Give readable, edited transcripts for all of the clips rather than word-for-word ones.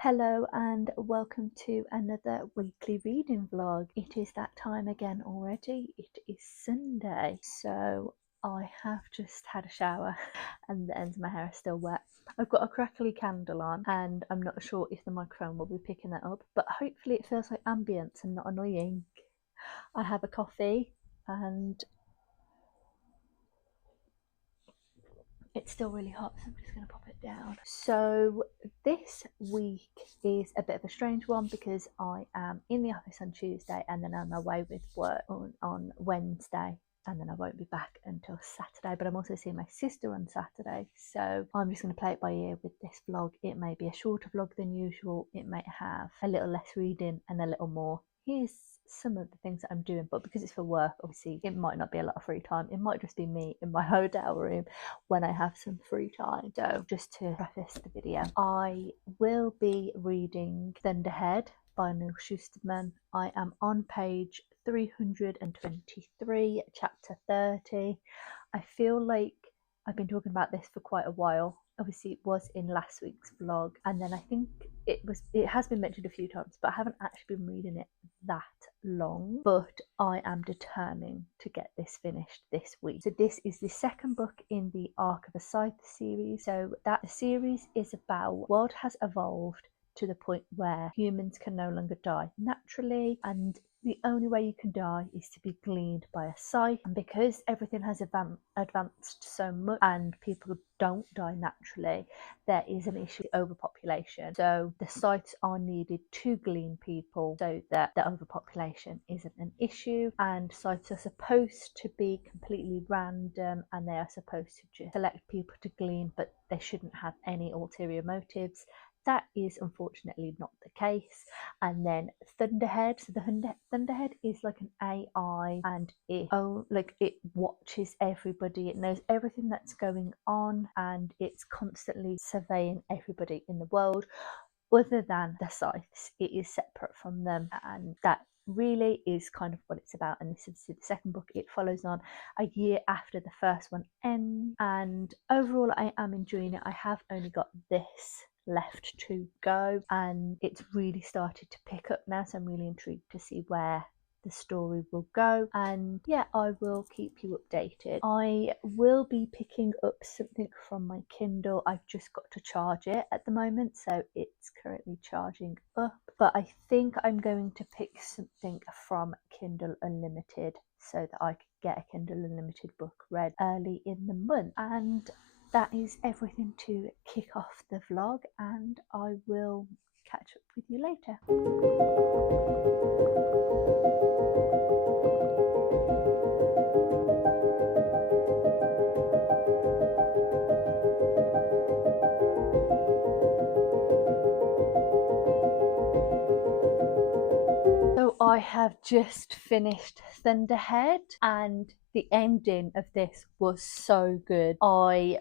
Hello and welcome to another weekly reading vlog. It is that time again already. It is Sunday, so I have just had a shower and the ends of my hair are still wet. I've got a crackly candle on and I'm not sure if the microphone will be picking that up, but hopefully it feels like ambience and not annoying. I have a coffee and it's still really hot, so I'm just going to pop it down. So this week is a bit of a strange one because I am in the office on Tuesday and then I'm away with work on Wednesday, and then I won't be back until Saturday, but I'm also seeing my sister on Saturday, so I'm just going to play it by ear with this vlog. It may be a shorter vlog than usual, it may have a little less reading and a little more here's some of the things that I'm doing, but because it's for work, obviously it might not be a lot of free time. It might just be me in my hotel room when I have some free time. So just to preface the video, I will be reading Thunderhead by Neal Shusterman. I am on page 323, chapter 30. I feel like I've been talking about this for quite a while. Obviously it was in last week's vlog, and then I think it has been mentioned a few times, but I haven't actually been reading it that long. But I am determined to get this finished this week. So this is the second book in the Arc of a Scythe series. So that series is about the world has evolved to the point where humans can no longer die naturally, and the only way you can die is to be gleaned by a scythe. And because everything has advanced so much and people don't die naturally, there is an issue with overpopulation. So the scythes are needed to glean people so that the overpopulation isn't an issue. And scythes are supposed to be completely random and they are supposed to just select people to glean, but they shouldn't have any ulterior motives. That is unfortunately not the case. And then Thunderhead, so the Thunderhead is like an AI, and it watches everybody. It knows everything that's going on, and it's constantly surveying everybody in the world. Other than the scythes, it is separate from them, and that really is kind of what it's about. And this is the second book. It follows on a year after the first one ends, and overall I am enjoying it. I have only got this left to go and it's really started to pick up now, so I'm really intrigued to see where the story will go, and yeah, I will keep you updated. I will be picking up something from my Kindle. I've just got to charge it at the moment, so it's currently charging up, but I think I'm going to pick something from Kindle Unlimited so that I could get a Kindle Unlimited book read early in the month. And that is everything to kick off the vlog, and I will catch up with you later. So I have just finished Thunderhead, and the ending of this was so good. I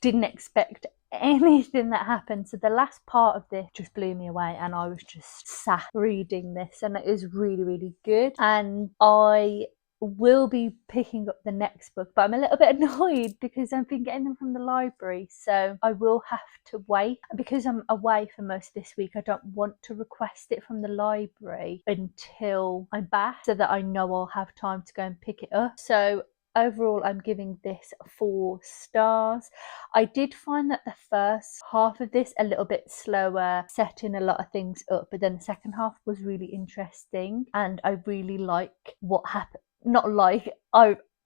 didn't expect anything that happened, so the last part of this just blew me away, and I was just sat reading this, and it is really good. And I will be picking up the next book, but I'm a little bit annoyed because I've been getting them from the library, so I will have to wait. Because I'm away for most of this week, I don't want to request it from the library until I'm back so that I know I'll have time to go and pick it up. So overall I'm giving this 4 stars. I did find that the first half of this a little bit slower, setting a lot of things up, but then the second half was really interesting, and I really like what happened.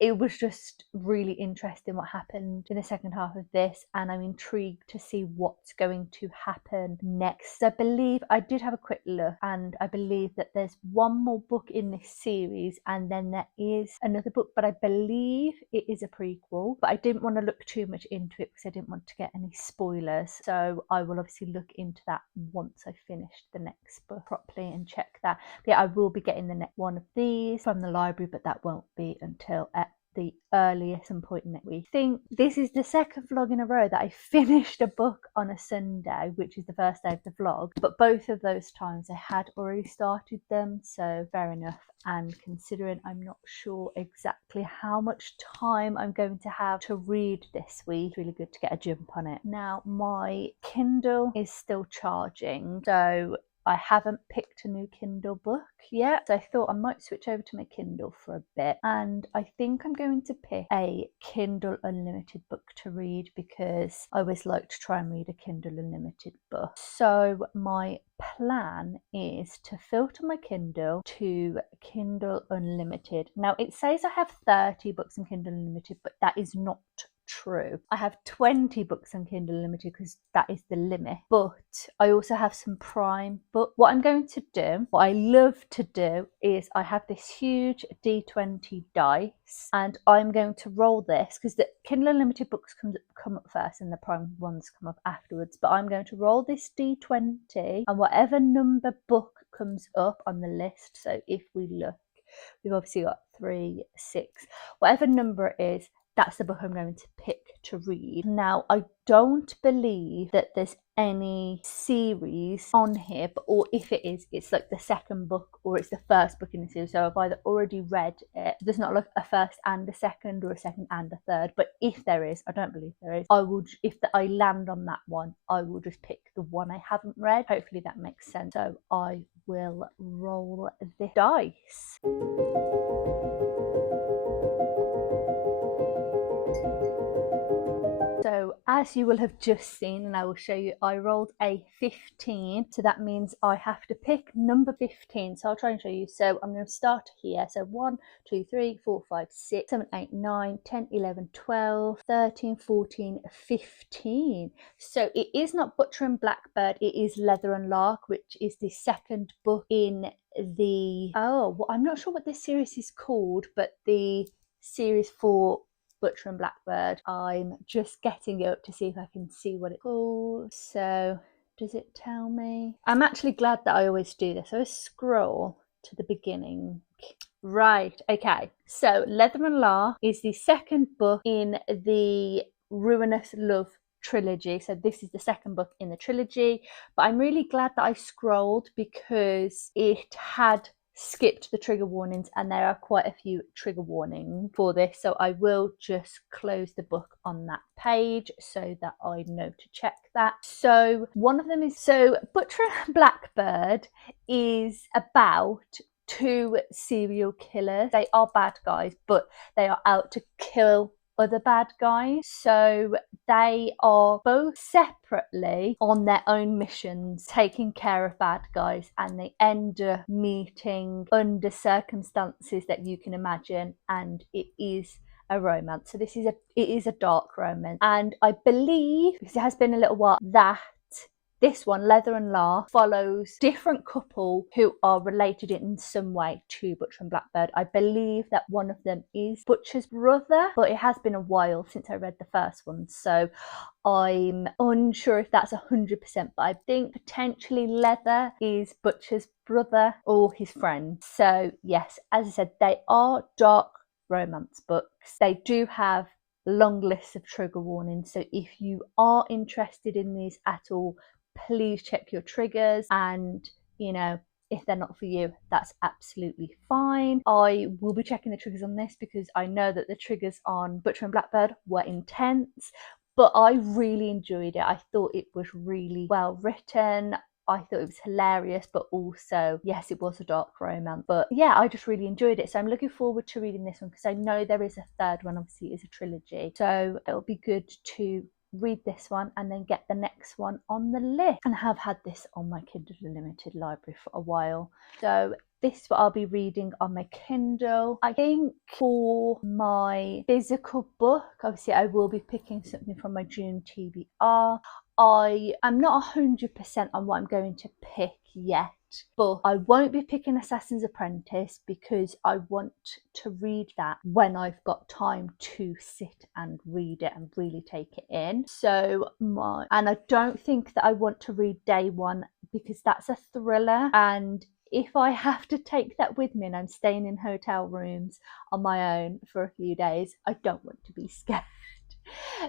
It was just really interesting what happened in the second half of this, and I'm intrigued to see what's going to happen next. I believe I did have a quick look, and I believe that there's one more book in this series, and then there is another book, but I believe it is a prequel. But I didn't want to look too much into it because I didn't want to get any spoilers, so I will obviously look into that once I finish the next book properly and check that. But yeah, I will be getting the next one of these from the library, but that won't be until the earliest some point next week. I think this is the second vlog in a row that I finished a book on a Sunday, which is the first day of the vlog, but both of those times I had already started them, so fair enough. And considering I'm not sure exactly how much time I'm going to have to read this week, it's really good to get a jump on it. Now, my Kindle is still charging, so I haven't picked a new Kindle book yet, so I thought I might switch over to my Kindle for a bit, and I think I'm going to pick a Kindle Unlimited book to read because I always like to try and read a Kindle Unlimited book. So my plan is to filter my Kindle to Kindle Unlimited. Now it says I have 30 books in Kindle Unlimited, but that is not true. I have 20 books on Kindle Unlimited because that is the limit, but I also have some Prime. But what I'm going to do, what I love to do, is I have this huge D20 dice, and I'm going to roll this because the Kindle Unlimited books come up first and the Prime ones come up afterwards, but I'm going to roll this D20 and whatever number book comes up on the list, so if we look, we've obviously got 3, 6, whatever number it is, that's the book I'm going to pick to read. Now, I don't believe that there's any series on here, but or if it is, it's like the second book or it's the first book in the series. So I've either already read it. There's not like a first and a second or a second and a third. But if there is, I don't believe there is, I would, if I land on that one, I will just pick the one I haven't read. Hopefully that makes sense. So I will roll the dice. So as you will have just seen, and I will show you, I rolled a 15, so that means I have to pick number 15. So I'll try and show you. So I'm going to start here. So 1, 2, 3, 4, 5, 6, 7, 8, 9, 10, 11, 12, 13, 14, 15. So it is not Butcher and Blackbird, it is Leather and Lark, which is the second book in the, well, I'm not sure what this series is called, but the series for Butcher and Blackbird. I'm just getting it up to see if I can see what it's called. So does it tell me? I'm actually glad that I always do this. I scroll to the beginning. Right, okay. So Leather and Lark is the second book in the Ruinous Love trilogy. So this is the second book in the trilogy, but I'm really glad that I scrolled because it had skipped the trigger warnings, and there are quite a few trigger warnings for this, so I will just close the book on that page so that I know to check that. So one of them is, so Butcher and Blackbird is about 2 serial killers. They are bad guys, but they are out to kill other bad guys. So they are both separately on their own missions taking care of bad guys, and they end up meeting under circumstances that you can imagine, and it is a romance. So it is a dark romance, and I believe, because it has been a little while, that this one, Leather and Lark, follows different couple who are related in some way to Butcher and Blackbird. I believe that one of them is Butcher's brother, but it has been a while since I read the first one, so I'm unsure if that's 100%, but I think potentially Leather is Butcher's brother or his friend. So yes, as I said, they are dark romance books. They do have long lists of trigger warnings, so if you are interested in these at all, please check your triggers, and you know, if they're not for you, that's absolutely fine. I will be checking the triggers on this because I know that the triggers on Butcher and Blackbird were intense, but I really enjoyed it. I thought it was really well written. I thought it was hilarious, but also, yes, it was a dark romance. But yeah, I just really enjoyed it. So I'm looking forward to reading this one because I know there is a third one. Obviously, it is a trilogy. So it'll be good to read this one and then get the next one on the list. And I have had this on my Kindle Unlimited library for a while. So this is what I'll be reading on my Kindle. I think for my physical book, obviously I will be picking something from my June TBR. I am not 100% on what I'm going to pick yet, but I won't be picking Assassin's Apprentice because I want to read that when I've got time to sit and read it and really take it in. And I don't think that I want to read Day One because that's a thriller, and if I have to take that with me and I'm staying in hotel rooms on my own for a few days, I don't want to be scared.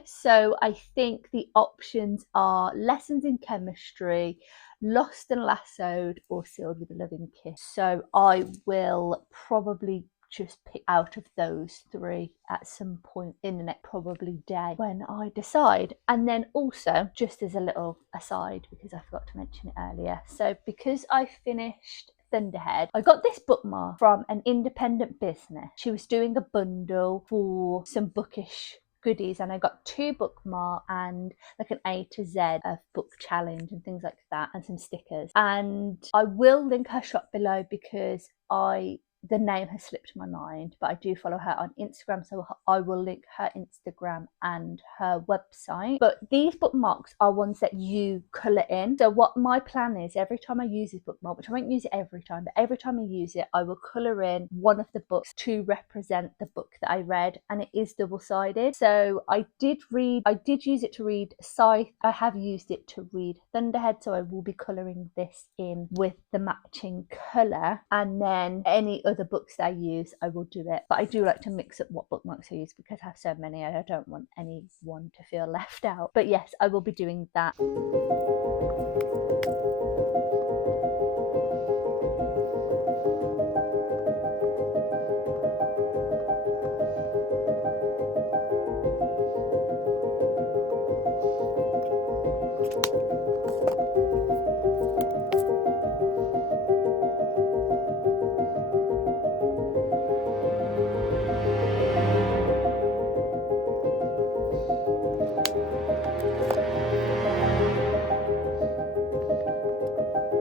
So I think the options are Lessons in Chemistry, Lost and Lassoed, or Sealed with a Loving Kiss. So I will probably just pick out of those three at some point in the next probably day when I decide. And then also, just as a little aside, because I forgot to mention it earlier, so because I finished Thunderhead, I got this bookmark from an independent business. She was doing a bundle for some bookish goodies, and I got 2 bookmark and like an A to Z of book challenge and things like that, and some stickers. And I will link her shop below because the name has slipped my mind, but I do follow her on Instagram, so I will link her Instagram and her website. But these bookmarks are ones that you colour in. So what my plan is, every time I use this bookmark, which I won't use it every time, but every time I use it, I will colour in one of the books to represent the book that I read, and it is double-sided. So I did use it to read Scythe. I have used it to read Thunderhead, so I will be colouring this in with the matching colour, and then any other books that I use, I will do it. But I do like to mix up what bookmarks I use because I have so many, I don't want anyone to feel left out. But yes, I will be doing that.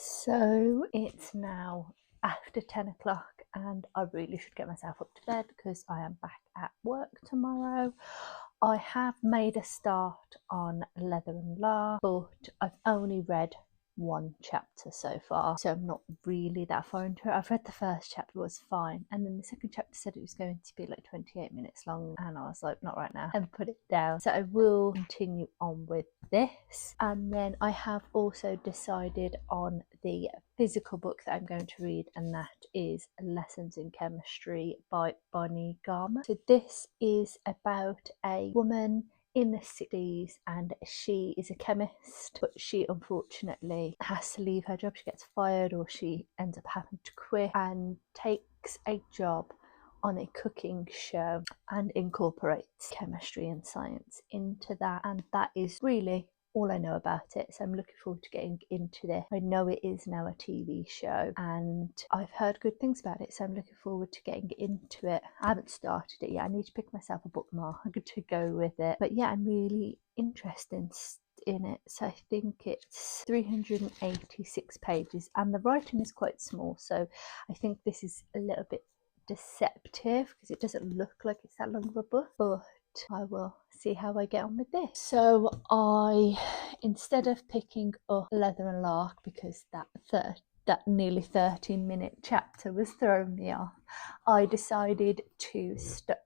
So it's now after 10 o'clock and I really should get myself up to bed because I am back at work tomorrow. I have made a start on Leather and Lark, but I've only read 1 chapter so far, so I'm not really that far into it. I've read the first chapter, was fine, and then the second chapter said it was going to be like 28 minutes long, and I was like, not right now, and put it down. So I will continue on with this, and then I have also decided on the physical book that I'm going to read, and that is Lessons in Chemistry by Garmus. So this is about a woman in the 60s, and she is a chemist, but she unfortunately has to leave her job. She gets fired, or she ends up having to quit, and takes a job on a cooking show and incorporates chemistry and science into that, and that is really all I know about it. So I'm looking forward to getting into this. I know it is now a TV show and I've heard good things about it, so I'm looking forward to getting into it. I haven't started it yet. I need to pick myself a bookmark to go with it, but yeah, I'm really interested in it. So I think it's 386 pages and the writing is quite small, so I think this is a little bit deceptive because it doesn't look like it's that long of a book, but I will see how I get on with this. So I, instead of picking up Leather and Lark because that nearly 13-minute chapter was throwing me off, I decided to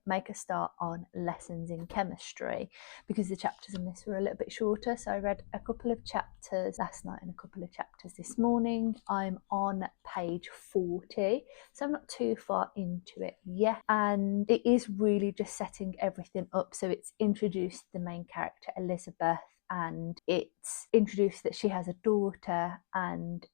make a start on Lessons in Chemistry because the chapters in this were a little bit shorter. So I read a couple of chapters last night and a couple of chapters this morning. I'm on page 40, so I'm not too far into it yet, and it is really just setting everything up. So it's introduced the main character Elizabeth, and it's introduced that she has a daughter, and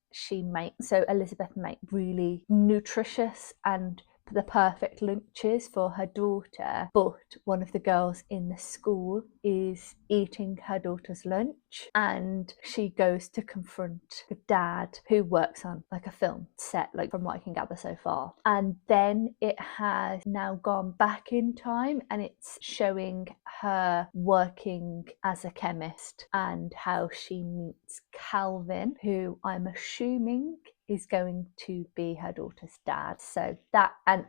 so Elizabeth makes really nutritious and the perfect lunches for her daughter, but one of the girls in the school is eating her daughter's lunch, and she goes to confront the dad who works on like a film set, like from what I can gather so far. And then it has now gone back in time and it's showing her working as a chemist and how she meets Calvin, who I'm assuming is going to be her daughter's dad. So that, and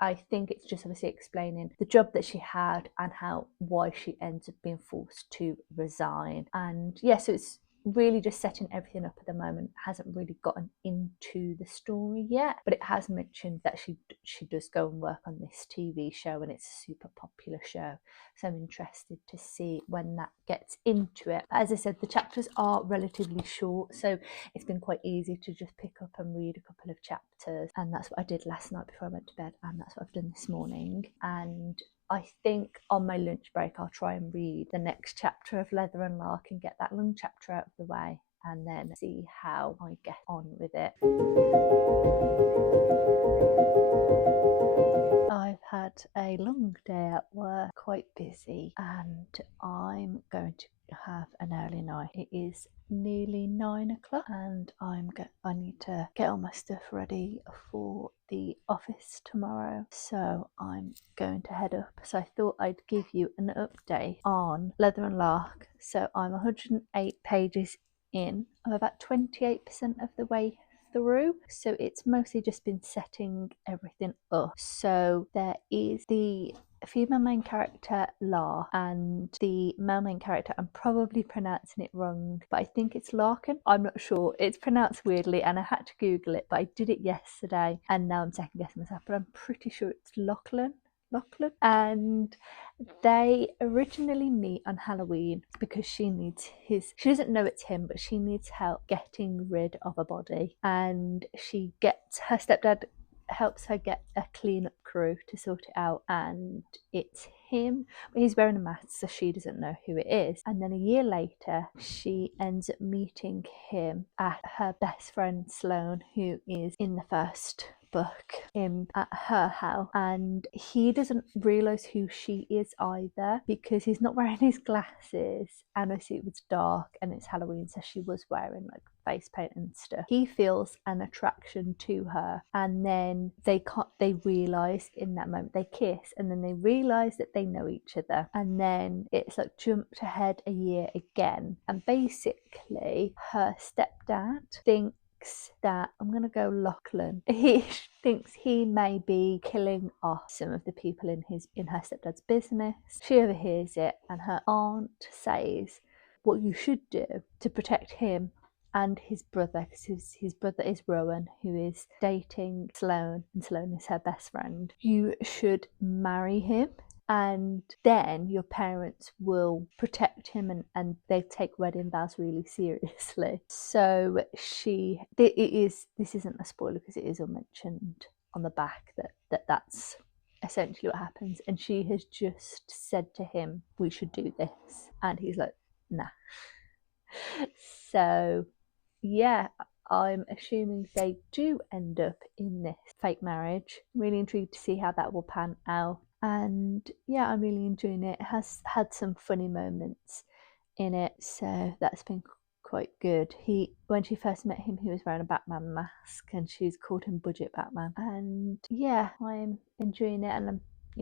I think it's just obviously explaining the job that she had and why she ends up being forced to resign. And yeah, so it's really just setting everything up at the moment, hasn't really gotten into the story yet, but it has mentioned that she does go and work on this TV show, and it's a super popular show, so I'm interested to see when that gets into it. As I said, the chapters are relatively short, so it's been quite easy to just pick up and read a couple of chapters, and that's what I did last night before I went to bed, and that's what I've done this morning. And I think on my lunch break I'll try and read the next chapter of Leather and Lark and get that long chapter out of the way, and then see how I get on with it. I've had a long day at work, quite busy, and I'm going to have an early night. It is nearly 9 o'clock, and I need to get all my stuff ready for the office tomorrow, so I'm going to head up. So I thought I'd give you an update on Leather and Lark. So I'm 108 pages in. I'm about 28% of the way through, so it's mostly just been setting everything up. So there is the female main character Lark and the male main character, I'm probably pronouncing it wrong, but I think it's Larkin. I'm not sure, it's pronounced weirdly and I had to Google it, but I did it yesterday and now I'm second guessing myself, but I'm pretty sure it's Lachlan. And they originally meet on Halloween because she doesn't know it's him, but she needs help getting rid of a body, and her stepdad helps her get a cleanup crew to sort it out, and it's him, but he's wearing a mask so she doesn't know who it is. And then a year later she ends up meeting him at her best friend Sloane, who is in the first book, at her house, and he doesn't realise who she is either because he's not wearing his glasses, and obviously it was dark and it's Halloween, so she was wearing like face paint and stuff. He feels an attraction to her, and then they realise in that moment, they kiss, and then they realise that they know each other, and then it's like jumped ahead a year again, and basically her stepdad thinks that, I'm going to go Lachlan, he thinks he may be killing off some of the people in her stepdad's business. She overhears it, and her aunt says what you should do to protect him and his brother, because his brother is Rowan, who is dating Sloane, and Sloane is her best friend. You should marry him, and then your parents will protect him, and they take wedding vows really seriously. So this isn't a spoiler because it is all mentioned on the back that's essentially what happens, and she has just said to him, we should do this, and he's like, nah. So yeah, I'm assuming they do end up in this fake marriage. Really intrigued to see how that will pan out. And yeah, I'm really enjoying it. It has had some funny moments in it, so that's been quite good. When she first met him, he was wearing a Batman mask, and she's called him Budget Batman. And yeah, I'm enjoying it, and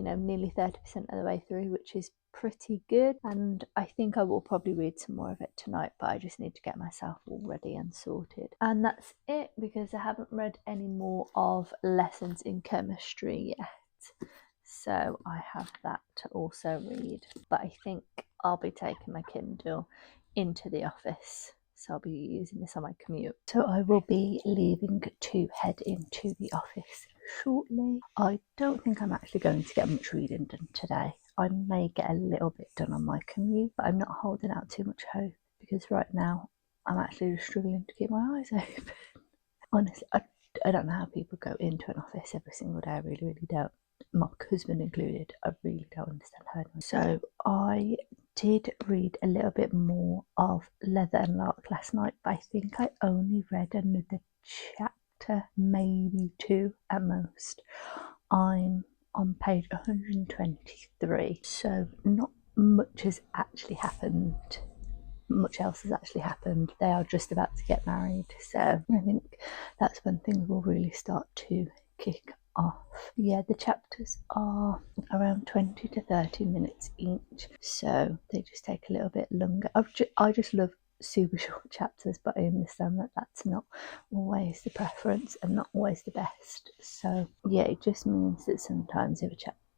I'm nearly 30% of the way through, which is pretty good, and I think I will probably read some more of it tonight, but I just need to get myself all ready and sorted. And that's it, because I haven't read any more of Lessons in Chemistry yet, so I have that to also read. But I think I'll be taking my Kindle into the office, so I'll be using this on my commute. So I will be leaving to head into the office shortly. I don't think I'm actually going to get much reading done today. I may get a little bit done on my commute, but I'm not holding out too much hope, because right now I'm actually just struggling to keep my eyes open. Honestly, I don't know how people go into an office every single day. I really, really don't. My husband included. I really don't understand how. So I did read a little bit more of Leather and Lark last night, but I think I only read another chapter, maybe 2 at most. I'm on page 123, so not much has actually happened. Much else has actually happened. They are just about to get married, so I think that's when things will really start to kick off. Yeah, the chapters are around 20 to 30 minutes each, so they just take a little bit longer. I just love super short chapters, but I understand that that's not always the preference and not always the best. So yeah, it just means that sometimes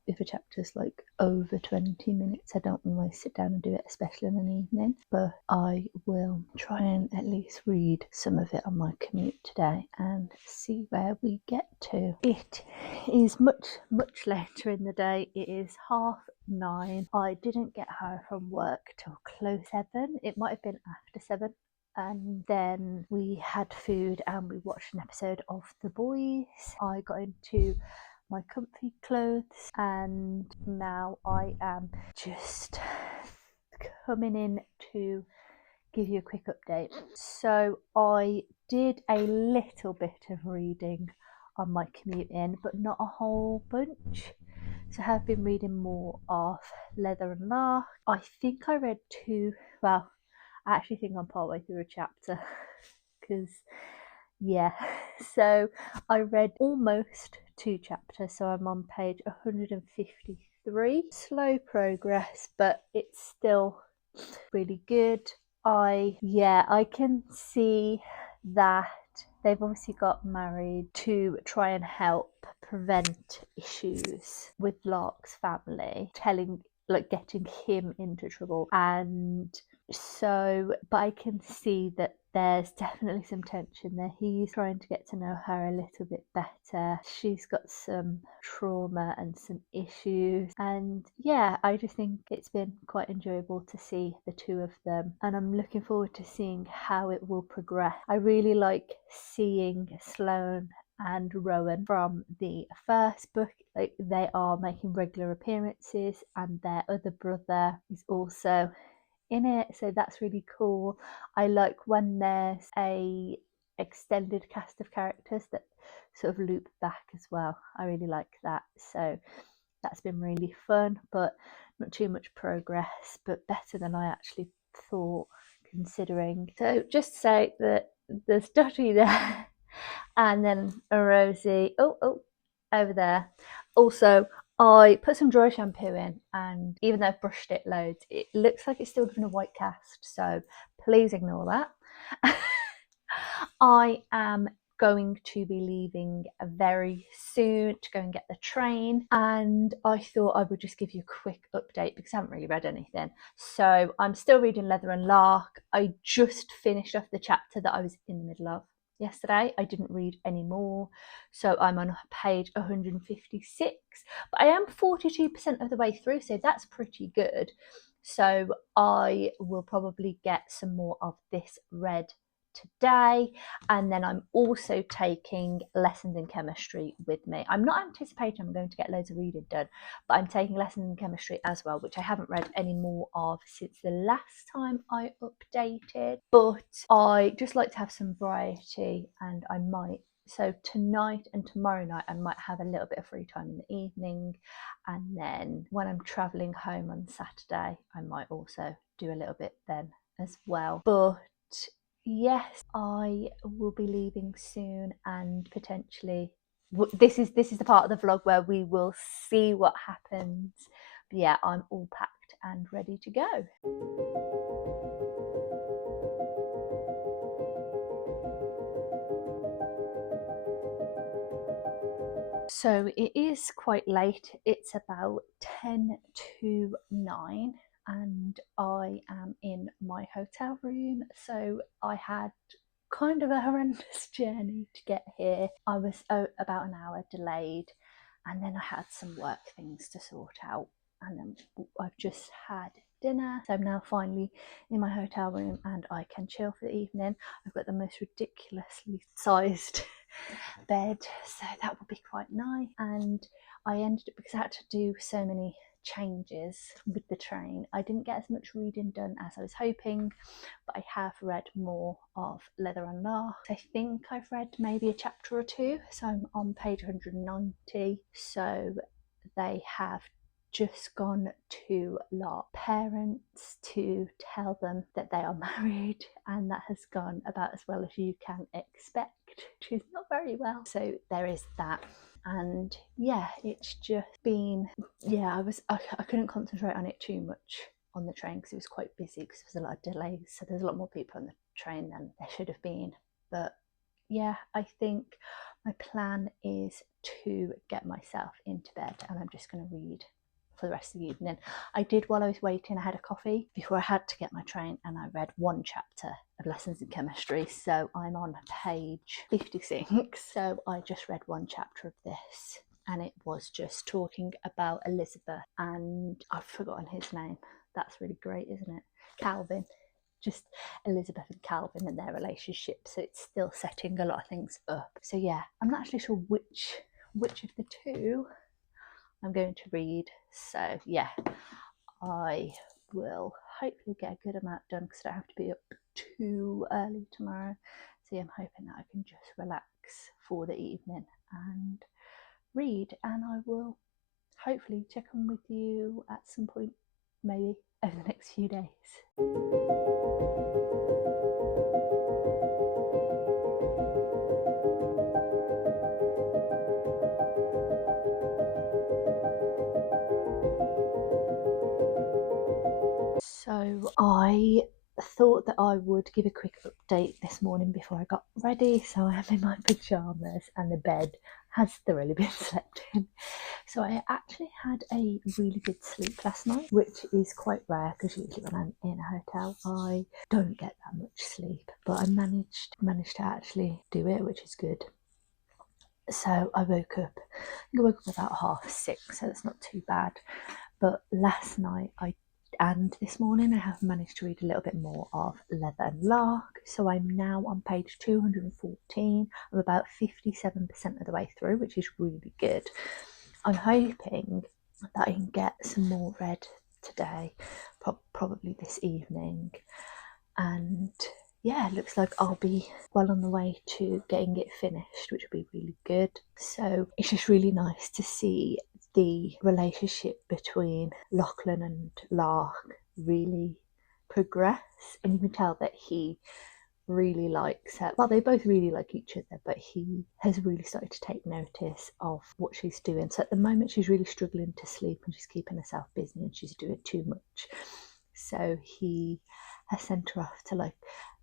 if if a chapter's like over 20 minutes, I don't always sit down and do it, especially in an evening, but I will try and at least read some of it on my commute today and see where we get to. It is much later in the day. It is 9:30. I didn't get home from work till close 7. It might have been after 7. And then we had food and we watched an episode of The Boys. I got into my comfy clothes and now I am just coming in to give you a quick update. So I did a little bit of reading on my commute in, but not a whole bunch. So I have been reading more of Leather and Lark. I think I read 2, well, I actually think I'm partway through a chapter because, yeah, so I read almost 2 chapters, so I'm on page 153. Slow progress, but it's still really good. I can see that they've obviously got married to try and help prevent issues with Lark's family, getting him into trouble, and so, but I can see that there's definitely some tension there. He's trying to get to know her a little bit better. She's got some trauma and some issues. And yeah, I just think it's been quite enjoyable to see the two of them. And I'm looking forward to seeing how it will progress. I really like seeing Sloane and Rowan from the first book. Like, they are making regular appearances, and their other brother is also in it, so that's really cool. I like when there's a extended cast of characters that sort of loop back as well. I really like that, so that's been really fun, but not too much progress, but better than I actually thought, considering. So just to say that there's Dottie there and then a Rosie over there. Also, I put some dry shampoo in, and even though I've brushed it loads, it looks like it's still giving a white cast, so please ignore that. I am going to be leaving very soon to go and get the train, and I thought I would just give you a quick update because I haven't really read anything. So I'm still reading Leather and Lark. I just finished off the chapter that I was in the middle of yesterday. I didn't read any more, so I'm on page 156, but I am 42% of the way through, so that's pretty good. So I will probably get some more of this read today, and then I'm also taking lessons in chemistry with me. I'm not anticipating I'm going to get loads of reading done, but I'm taking lessons in chemistry as well, which I haven't read any more of since the last time I updated, but I just like to have some variety, and I might, so tonight and tomorrow night I might have a little bit of free time in the evening, and then when I'm travelling home on Saturday I might also do a little bit then as well. But yes, I will be leaving soon, and potentially this is the part of the vlog where we will see what happens. But yeah, I'm all packed and ready to go. So it is quite late. It's about 10 to 9 and I am in my hotel room. So I had kind of a horrendous journey to get here. I was about an hour delayed, and then I had some work things to sort out, and then I've just had dinner, so I'm now finally in my hotel room and I can chill for the evening. I've got the most ridiculously sized bed, so that will be quite nice. And I ended up, because I had to do so many changes with the train, I didn't get as much reading done as I was hoping, but I have read more of Leather and Lark. I think I've read maybe a chapter or 2, so I'm on page 190. So they have just gone to Lark parents to tell them that they are married, and that has gone about as well as you can expect, which is not very well. So there is that. And yeah, it's just been, yeah, I couldn't concentrate on it too much on the train because it was quite busy, because there was a lot of delays, so there's a lot more people on the train than there should have been. But yeah, I think My plan is to get myself into bed, and I'm just going to read for the rest of the evening. I did, while I was waiting, I had a coffee before I had to get my train, and I read one chapter of Lessons in Chemistry, so I'm on page 56. So I just read one chapter of this, and it was just talking about Elizabeth, and I've forgotten his name. That's really great, isn't it? Calvin. Just Elizabeth and Calvin and their relationship, so it's still setting a lot of things up. So yeah, I'm not actually sure which of the two I'm going to read. So yeah, I will hopefully get a good amount done because I don't have to be up too early tomorrow. So yeah, I'm hoping that I can just relax for the evening and read, and I will hopefully check on with you at some point, maybe over the next few days. So I thought that I would give a quick update this morning before I got ready. So I am in my pyjamas and the bed has thoroughly been slept in. So I actually had a really good sleep last night, which is quite rare because usually when I'm in a hotel I don't get that much sleep, but I managed to actually do it, which is good. So I woke up about 6:30, so that's not too bad. But last night and this morning I have managed to read a little bit more of Leather and Lark, so I'm now on page 214. I'm about 57% of the way through, which is really good. I'm hoping that I can get some more read today, probably this evening, and yeah, it looks like I'll be well on the way to getting it finished, which will be really good. So it's just really nice to see the relationship between Lachlan and Lark really progress, and you can tell that he really likes her. Well, they both really like each other, but he has really started to take notice of what she's doing. So at the moment she's really struggling to sleep and she's keeping herself busy and she's doing too much. So he has sent her off to like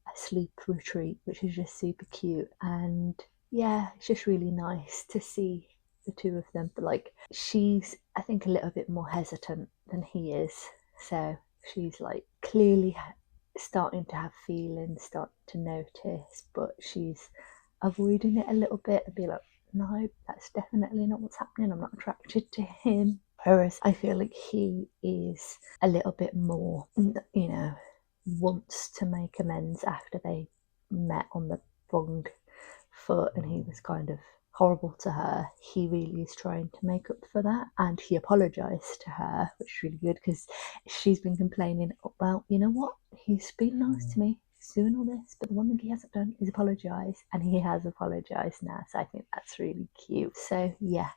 a sleep retreat, which is just super cute. And yeah, it's just really nice to see the two of them. But like, she's, I think, a little bit more hesitant than he is. So she's like clearly starting to have feelings, starting to notice, but she's avoiding it a little bit and be like, no, that's definitely not what's happening. I'm not attracted to him. Whereas I feel like he is a little bit more, you know, wants to make amends after they met on the wrong foot and he was kind of horrible to her. He really is trying to make up for that, and he apologised to her, which is really good because she's been complaining about, you know what, he's been nice to me, he's doing all this, but the one thing he hasn't done is apologise, and he has apologised now. So I think that's really cute. So yeah,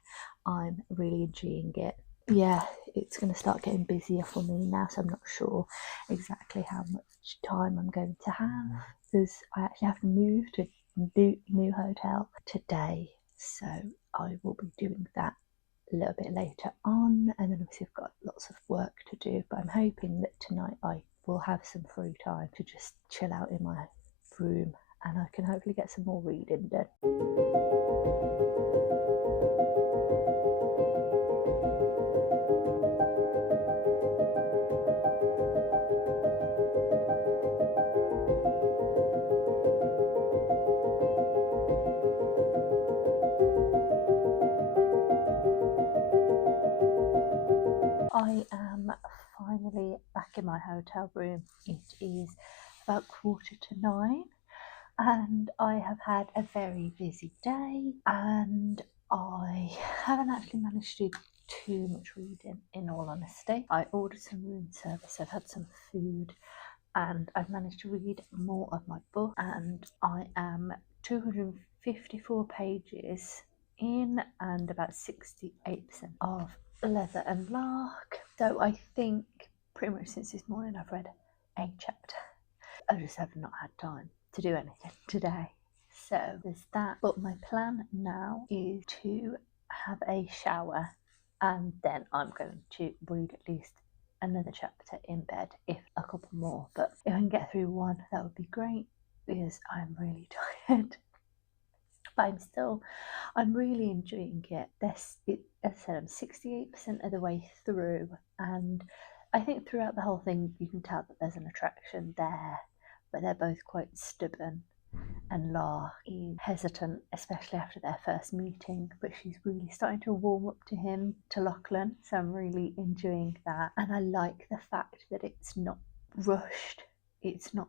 I'm really enjoying it. Yeah, it's going to start getting busier for me now, so I'm not sure exactly how much time I'm going to have because I actually have to move to a new hotel today, so I will be doing that a little bit later on, and then obviously I've got lots of work to do, but I'm hoping that tonight I will have some free time to just chill out in my room and I can hopefully get some more reading done. I am finally back in my hotel room. It is about 9:15 and I have had a very busy day and I haven't actually managed to do too much reading, in all honesty. I ordered some room service, I've had some food, and I've managed to read more of my book, and I am 254 pages in and about 68% of Leather and Lark. So I think pretty much since this morning I've read a chapter. I just have not had time to do anything today. So there's that. But my plan now is to have a shower and then I'm going to read at least another chapter in bed, if a couple more. But if I can get through one, that would be great because I'm really tired. but I'm really enjoying it. As I said, I'm 68% of the way through, and I think throughout the whole thing you can tell that there's an attraction there, but they're both quite stubborn, and Lark is hesitant, especially after their first meeting, but she's really starting to warm up to him, to Lachlan, so I'm really enjoying that. And I like the fact that it's not rushed, it's not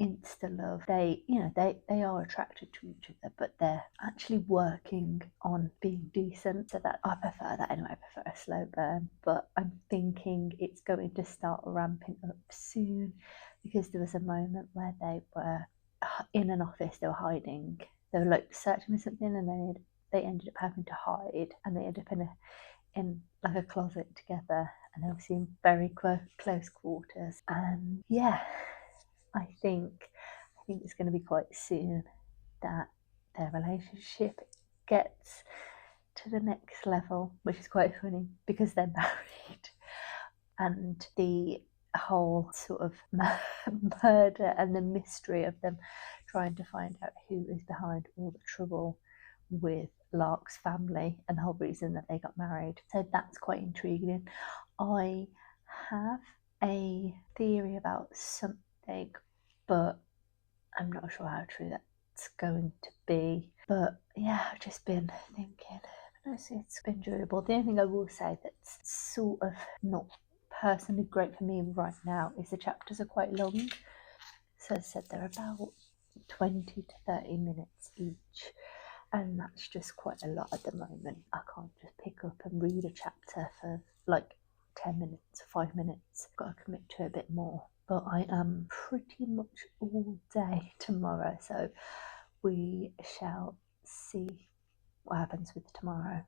insta love. They are attracted to each other, but they're actually working on being decent. So that I prefer that anyway. I prefer a slow burn, but I'm thinking it's going to start ramping up soon, because there was a moment where they were in an office. They were hiding. They were like searching for something, and then they ended up having to hide, and they ended up in like a closet together, and they were in very close quarters. And yeah, I think it's going to be quite soon that their relationship gets to the next level, which is quite funny because they're married, and the whole sort of murder and the mystery of them trying to find out who is behind all the trouble with Lark's family and the whole reason that they got married. So that's quite intriguing. I have a theory about something, but I'm not sure how true that's going to be. But yeah, I've just been thinking, it's been enjoyable. The only thing I will say that's sort of not personally great for me right now is the chapters are quite long. So as I said, they're about 20 to 30 minutes each, and that's just quite a lot at the moment. I can't just pick up and read a chapter for like 10 minutes, 5 minutes. I've got to commit to a bit more. But I am pretty much all day tomorrow, so we shall see what happens with tomorrow.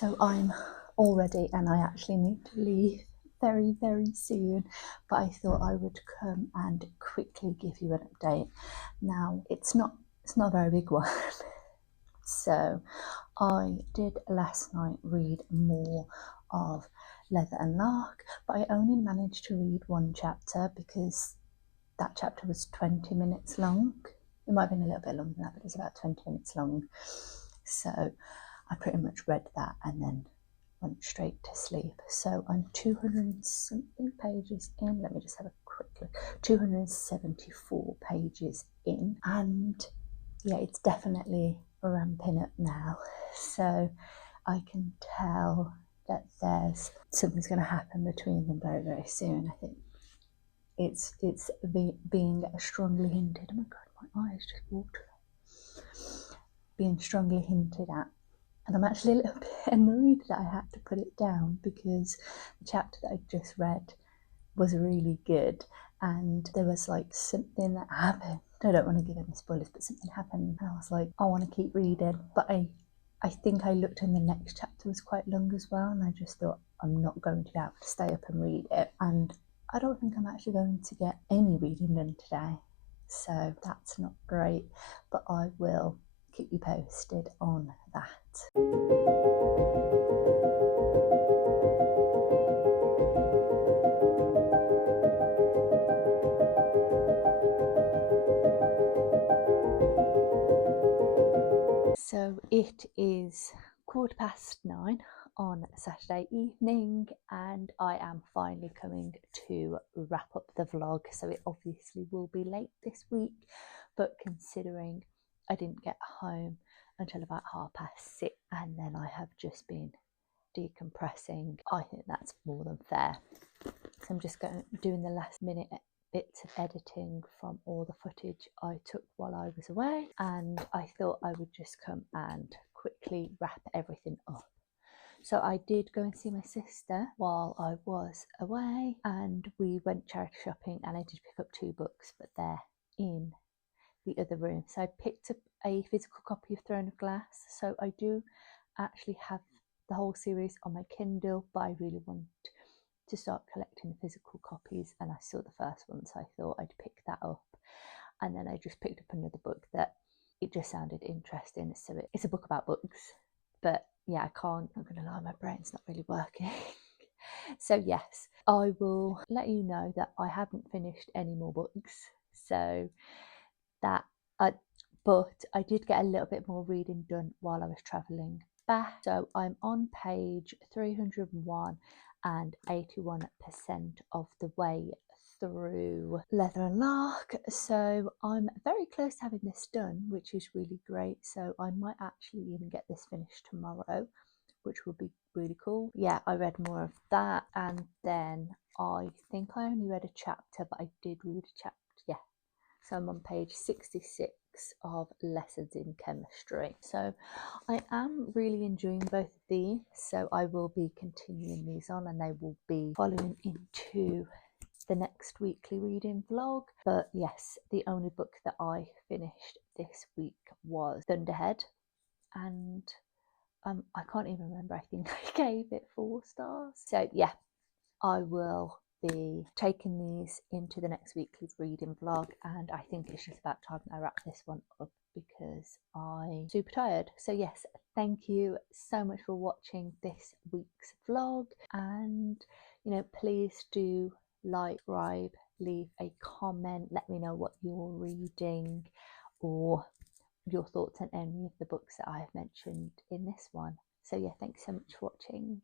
So I'm all ready, and I actually need to leave very, very soon, but I thought I would come and quickly give you an update. Now, it's not a very big one. So I did last night read more of Leather and Lark, but I only managed to read one chapter because that chapter was 20 minutes long. It might have been a little bit longer than that, but it was about 20 minutes long. So I pretty much read that and then went straight to sleep. So I'm 200 and something pages in. Let me just have a quick look. 274 pages in, and yeah, it's definitely ramping up now. So I can tell that there's something's going to happen between them very, very soon. I think it's being strongly hinted. Oh my god, my eyes just water. Being strongly hinted at. And I'm actually a little bit annoyed that I had to put it down, because the chapter that I just read was really good, and there was like something that happened. I don't want to give any spoilers, but something happened, and I was like, I want to keep reading. But I think I looked, and the next chapter was quite long as well, and I just thought, I'm not going to be able to stay up and read it, and I don't think I'm actually going to get any reading done today, so that's not great. But I will keep you posted on that. So it is 9:15 on Saturday evening, and I am finally coming to wrap up the vlog. So it obviously will be late this week, but considering I didn't get home until about 6:30, and then I have just been decompressing, I think that's more than fair. So I'm just doing the last minute bits of editing from all the footage I took while I was away, and I thought I would just come and quickly wrap everything up. So I did go and see my sister while I was away, and we went charity shopping, and I did pick up 2 books, but they're in the other room. So I picked up a physical copy of Throne of Glass. So I do actually have the whole series on my Kindle, but I really want to start collecting physical copies, and I saw the first one, so I thought I'd pick that up. And then I just picked up another book that it just sounded interesting. So it's a book about books, but yeah, I'm not gonna lie, my brain's not really working. So yes, I will let you know that I haven't finished any more books, so that but I did get a little bit more reading done while I was travelling back. So I'm on page 301 and 81% of the way through Leather and Lark. So I'm very close to having this done, which is really great. So I might actually even get this finished tomorrow, which would be really cool. Yeah, I read more of that, and then I think I only read a chapter, but I did read a chapter. Yeah, so I'm on page 66 of Lessons in Chemistry. So I am really enjoying both of these, so I will be continuing these on, and they will be following into the next weekly reading vlog. But yes, the only book that I finished this week was Thunderhead, and I can't even remember. I think I gave it 4 stars. So yeah, I will be taking these into the next weekly reading vlog, and I think it's just about time I wrap this one up because I'm super tired. So yes, thank you so much for watching this week's vlog, and please do like, subscribe, leave a comment, let me know what you're reading or your thoughts on any of the books that I have mentioned in this one. So yeah, thanks so much for watching.